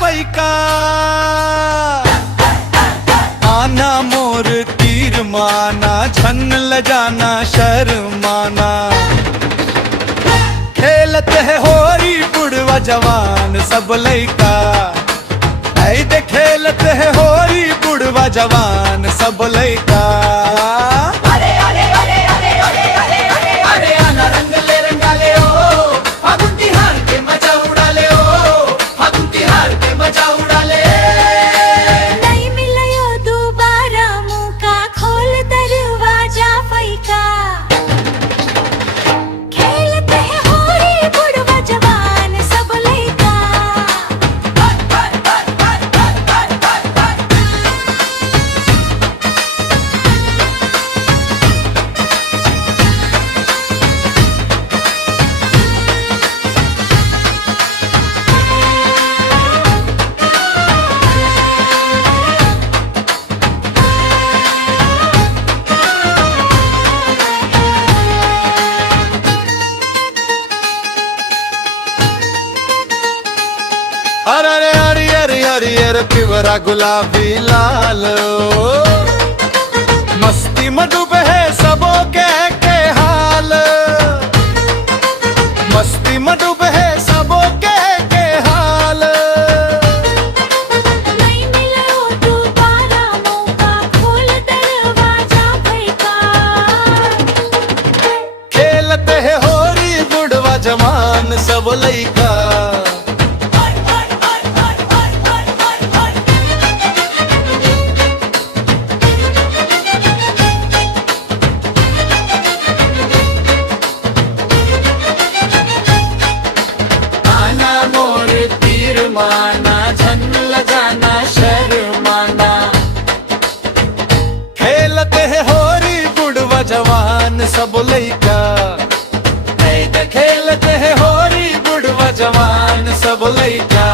पैका। आना मोर तीर माना, छन ल जाना शर्माना। खेलत है होरी बुढ़वा जवान सब लइका। ऐ दे खेलत है होरी बुढ़वा जवान सब लइका। अरे अरे अरे अरे अरे अरे अरे अरे आना रंग ले रंगा ले ओ, फागुन तिहार के मजा उड़ा ले ओ, फागुन तिहार के मजा उड़ा ले। नहीं मिलयो दोबारा मौका, खोल दरवाजा पैका। खेलते हैं होरी बुढ़वा जवान सब लइका। अरे अरे अरे अरे अरे अरे पिवरा गुलाबी लाल। मस्ती में डूबे है सबो के हाल। मस्ती में डूबे है सबो के हाल। नहीं मिलयो दोबारा मौका, खोल दरवाजा पैका। खेलते है होरी बुढ़वा जवान सब लइका। आना मोर तीर माना, झन लगाना शर्माना। खेलते है होरी बुढ़वा जवान सब लइका। ऐ दे खेलते है होरी बुढ़वा जवान सब लइका।